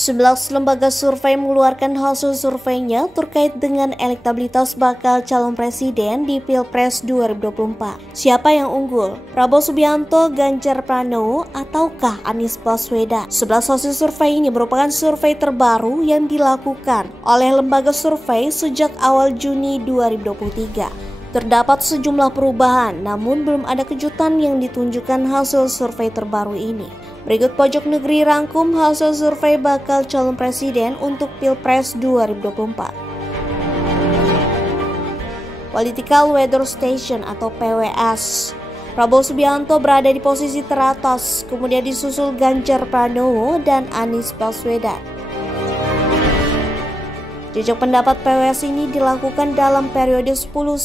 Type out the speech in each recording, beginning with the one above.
11 lembaga survei mengeluarkan hasil surveinya terkait dengan elektabilitas bakal calon presiden di Pilpres 2024. Siapa yang unggul? Prabowo Subianto, Ganjar Pranowo, ataukah Anies Baswedan? 11 hasil survei ini merupakan survei terbaru yang dilakukan oleh lembaga survei sejak awal Juni 2023. Terdapat sejumlah perubahan, namun belum ada kejutan yang ditunjukkan hasil survei terbaru ini. Berikut Pojok Negeri rangkum hasil survei bakal calon presiden untuk Pilpres 2024. Political Weather Station atau PWS. Prabowo Subianto berada di posisi teratas, kemudian disusul Ganjar Pranowo dan Anies Baswedan. Jejak pendapat PWS ini dilakukan dalam periode 10-18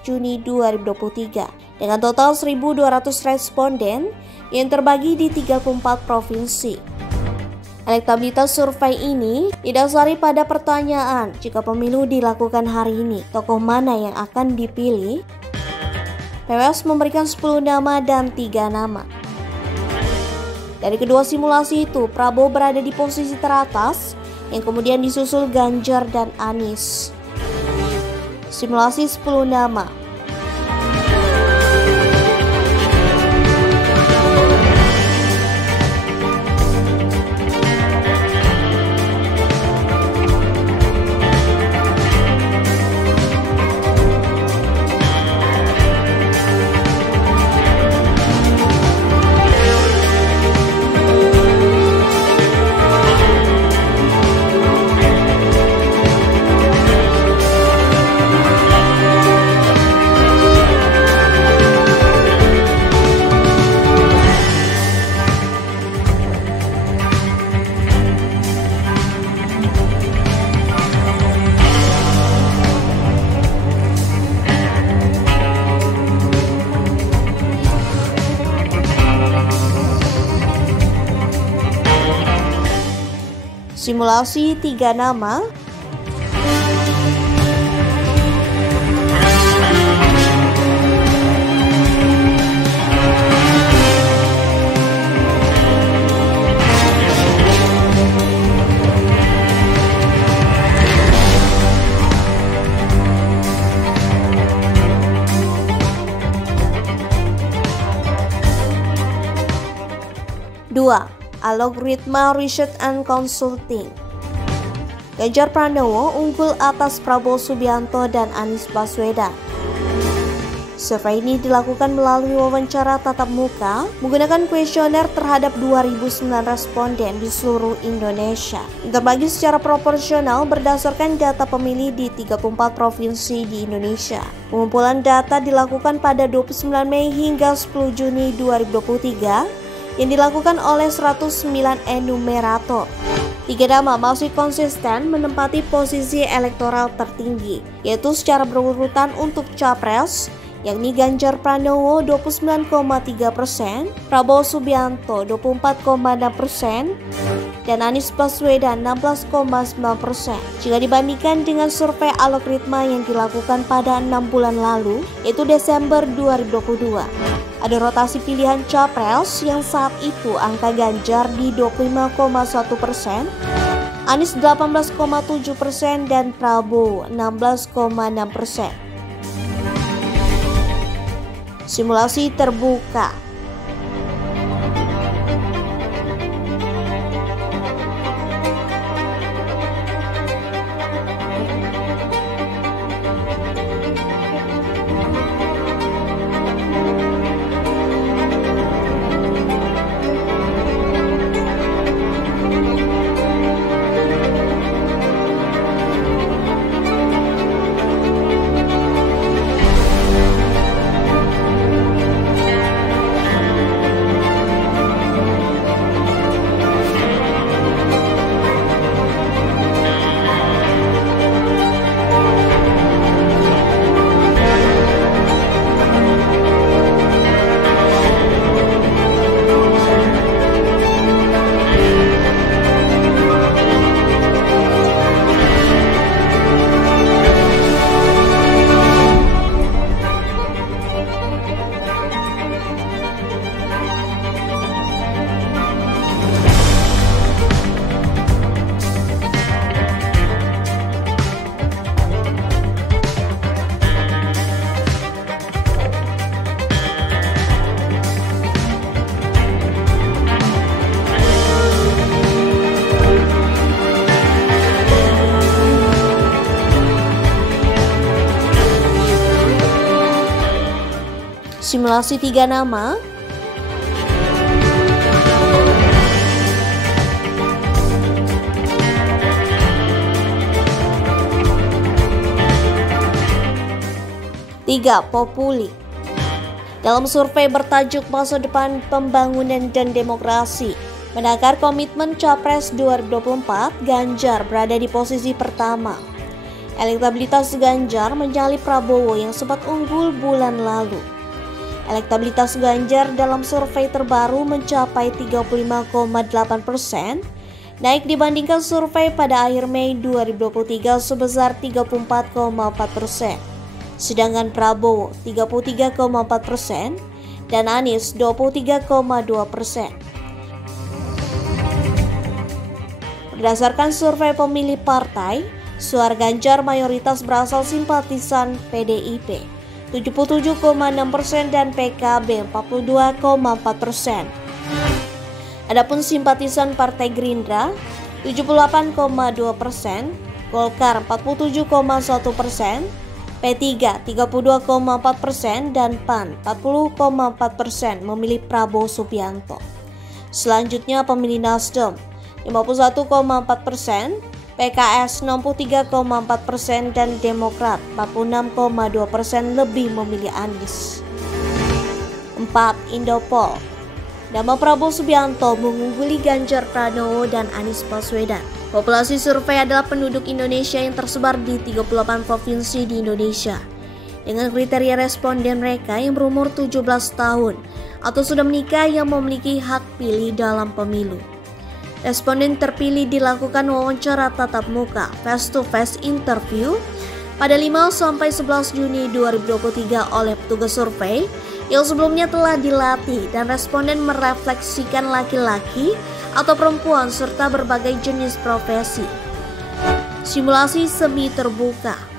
Juni 2023 dengan total 1.200 responden yang terbagi di 34 provinsi. Elektabilitas survei ini didasari pada pertanyaan, jika pemilu dilakukan hari ini, tokoh mana yang akan dipilih? PWS memberikan 10 nama dan 3 nama. Dari kedua simulasi itu, Prabowo berada di posisi teratas, yang kemudian disusul Ganjar dan Anies. Simulasi 10 nama. Simulasi 3 nama. Dua. Algoritma Research and Consulting. Ganjar Pranowo unggul atas Prabowo Subianto dan Anies Baswedan. Survei ini dilakukan melalui wawancara tatap muka menggunakan kuesioner terhadap 2.009 responden di seluruh Indonesia. Terbagi secara proporsional berdasarkan data pemilih di 34 provinsi di Indonesia. Pengumpulan data dilakukan pada 29 Mei hingga 10 Juni 2023. Yang dilakukan oleh 109 enumerator. 3 nama masih konsisten menempati posisi elektoral tertinggi, yaitu secara berurutan untuk Capres, yakni Ganjar Pranowo 29,3%, Prabowo Subianto 24,6%, dan Anies Baswedan 16,9%. Jika dibandingkan dengan survei algoritma yang dilakukan pada 6 bulan lalu, yaitu Desember 2022. Ada rotasi pilihan Capres yang saat itu angka Ganjar di 25,1%, Anies 18,7% dan Prabowo 16,6%. Simulasi terbuka. Simulasi 3 nama. Tiga, Populi. Dalam survei bertajuk Masa Depan Pembangunan dan Demokrasi, menakar komitmen Capres 2024, Ganjar berada di posisi pertama. Elektabilitas Ganjar menyalip Prabowo yang sempat unggul bulan lalu. Elektabilitas Ganjar dalam survei terbaru mencapai 35,8%, naik dibandingkan survei pada akhir Mei 2023 sebesar 34,4%. Sedangkan Prabowo 33,4% dan Anies 23,2%. Berdasarkan survei pemilih partai, suara Ganjar mayoritas berasal simpatisan PDIP 77,6% dan PKB 42,4%. Adapun simpatisan Partai Gerindra 78,2%, Golkar 47,1%, P3 32,4% dan PAN 40,4% memilih Prabowo Subianto. Selanjutnya pemilih Nasdem 51,4%, PKS 63,4% dan Demokrat 46,2% lebih memilih Anies. 4. Indopol. Nama Prabowo Subianto mengungguli Ganjar Pranowo dan Anies Baswedan. Populasi survei adalah penduduk Indonesia yang tersebar di 38 provinsi di Indonesia. Dengan kriteria responden mereka yang berumur 17 tahun atau sudah menikah yang memiliki hak pilih dalam pemilu. Responden terpilih dilakukan wawancara tatap muka face-to-face interview pada 5-11 Juni 2023 oleh petugas survei yang sebelumnya telah dilatih dan responden merefleksikan laki-laki atau perempuan serta berbagai jenis profesi. Simulasi semi terbuka.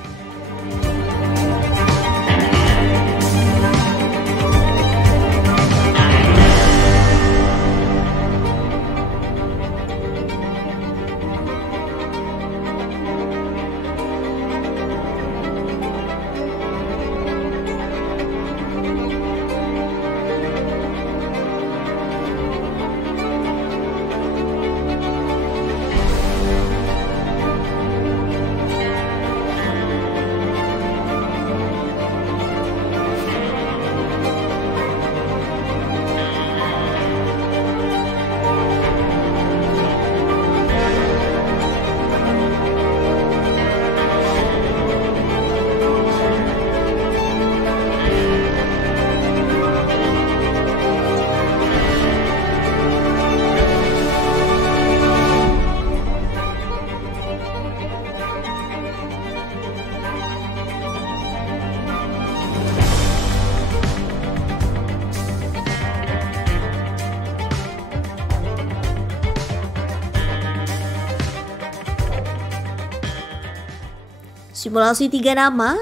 Simulasi 3 nama.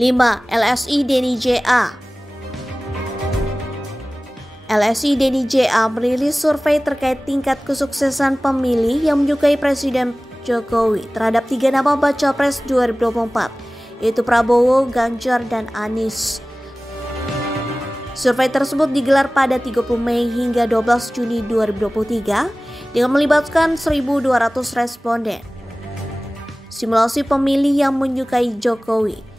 Lima, LSI Denny J.A. LSI Denny J.A. merilis survei terkait tingkat kesuksesan pemilih yang menyukai Presiden Jokowi terhadap 3 nama baca pres 2024, yaitu Prabowo, Ganjar, dan Anies. Survei tersebut digelar pada 30 Mei hingga 12 Juni 2023 dengan melibatkan 1.200 responden. Simulasi pemilih yang menyukai Jokowi.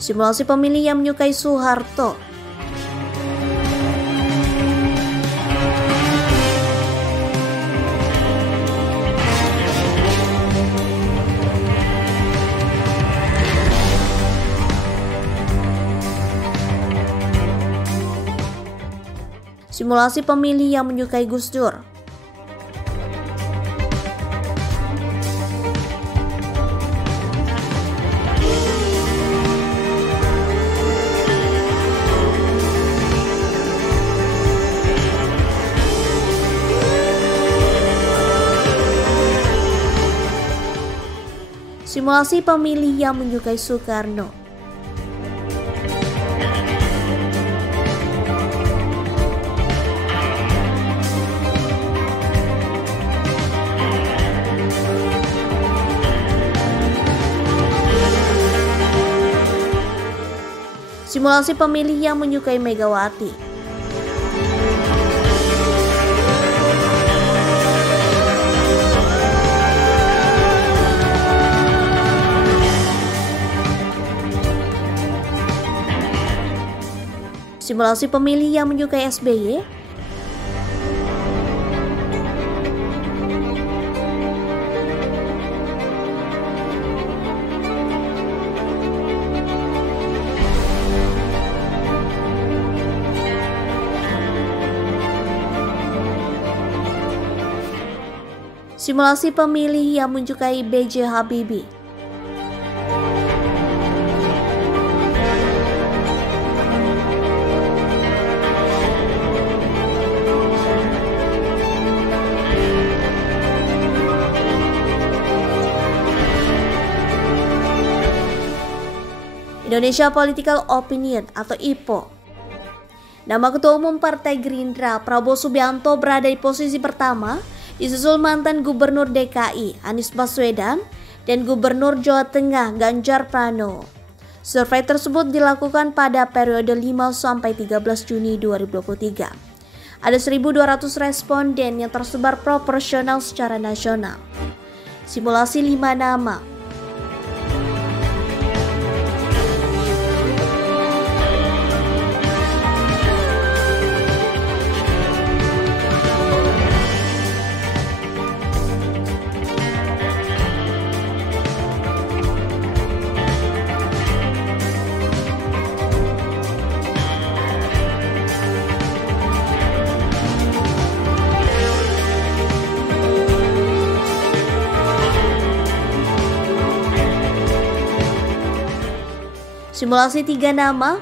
Simulasi pemilih yang menyukai Soeharto. Simulasi pemilih yang menyukai Gus Dur. Simulasi pemilih yang menyukai Soekarno. Simulasi pemilih yang menyukai Megawati. Simulasi pemilih yang menyukai SBY. Simulasi pemilih yang menyukai B.J. Habibie. Indonesia Political Opinion atau IPO. Nama Ketua Umum Partai Gerindra Prabowo Subianto berada di posisi pertama, disusul mantan Gubernur DKI Anies Baswedan dan Gubernur Jawa Tengah Ganjar Pranowo. Survei tersebut dilakukan pada periode 5-13 Juni 2023. Ada 1.200 responden yang tersebar proporsional secara nasional. Simulasi 5 nama. Simulasi 3 nama.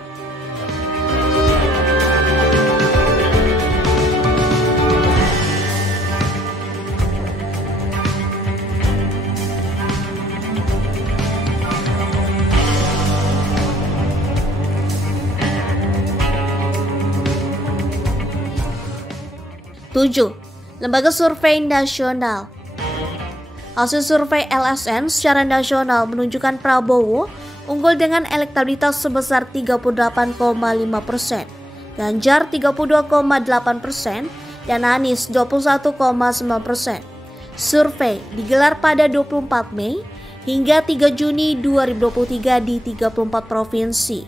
Tujuh, Lembaga Survei Nasional. Hasil survei LSN secara nasional menunjukkan Prabowo unggul dengan elektabilitas sebesar 38,5%, Ganjar 32,8%, dan Anies 21,9%. Survei digelar pada 24 Mei hingga 3 Juni 2023 di 34 provinsi.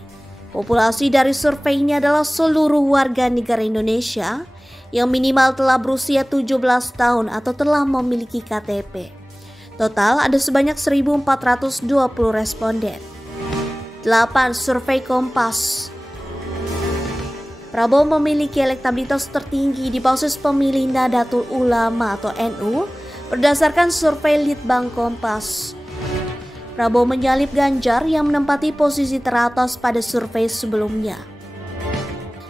Populasi dari survei ini adalah seluruh warga negara Indonesia yang minimal telah berusia 17 tahun atau telah memiliki KTP. Total ada sebanyak 1.420 responden. 8. Survei Kompas. Prabowo memiliki elektabilitas tertinggi di basis pemilih Nahdlatul Ulama atau NU berdasarkan survei Litbang Kompas. Prabowo menyalip Ganjar yang menempati posisi teratas pada survei sebelumnya.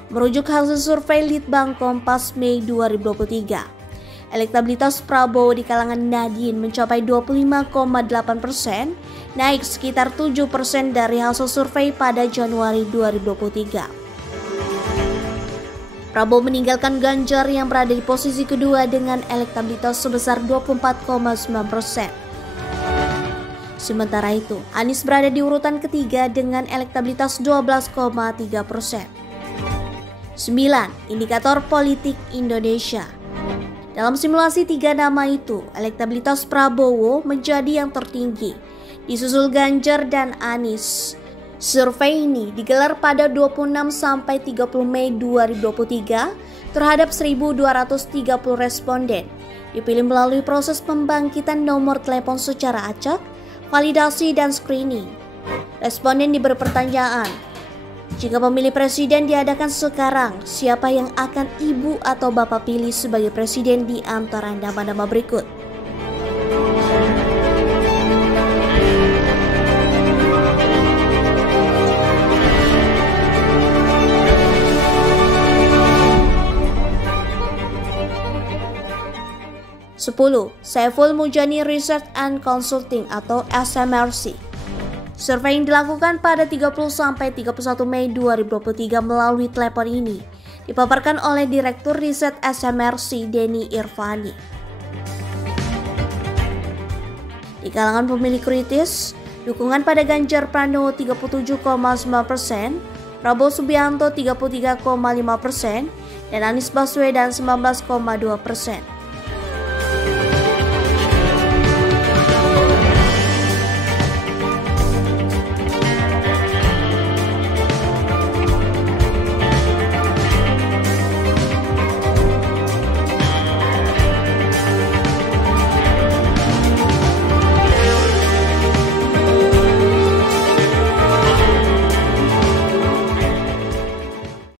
Merujuk hasil survei Litbang Kompas Mei 2023, elektabilitas Prabowo di kalangan Nahdien mencapai 25,8%, naik sekitar 7% dari hasil survei pada Januari 2023. Prabowo meninggalkan Ganjar yang berada di posisi kedua dengan elektabilitas sebesar 24,9%. Sementara itu, Anies berada di urutan ketiga dengan elektabilitas 12,3%. 9. Indikator politik Indonesia. Dalam simulasi 3 nama itu, elektabilitas Prabowo menjadi yang tertinggi, disusul Ganjar dan Anies. Survei ini digelar pada 26-30 Mei 2023 terhadap 1.230 responden. Dipilih melalui proses pembangkitan nomor telepon secara acak, validasi, dan screening. Responden diberi pertanyaan, jika pemilih presiden diadakan sekarang, siapa yang akan ibu atau bapak pilih sebagai presiden di antara nama-nama berikut? 10. Saiful Mujani Research and Consulting atau SMRC. Survei yang dilakukan pada 30-31 Mei 2023 melalui telepon ini dipaparkan oleh Direktur Riset SMRC Denny Irvani. Di kalangan pemilih kritis, dukungan pada Ganjar Pranowo 37,9%, Prabowo Subianto 33,5%, dan Anies Baswedan 19,2%.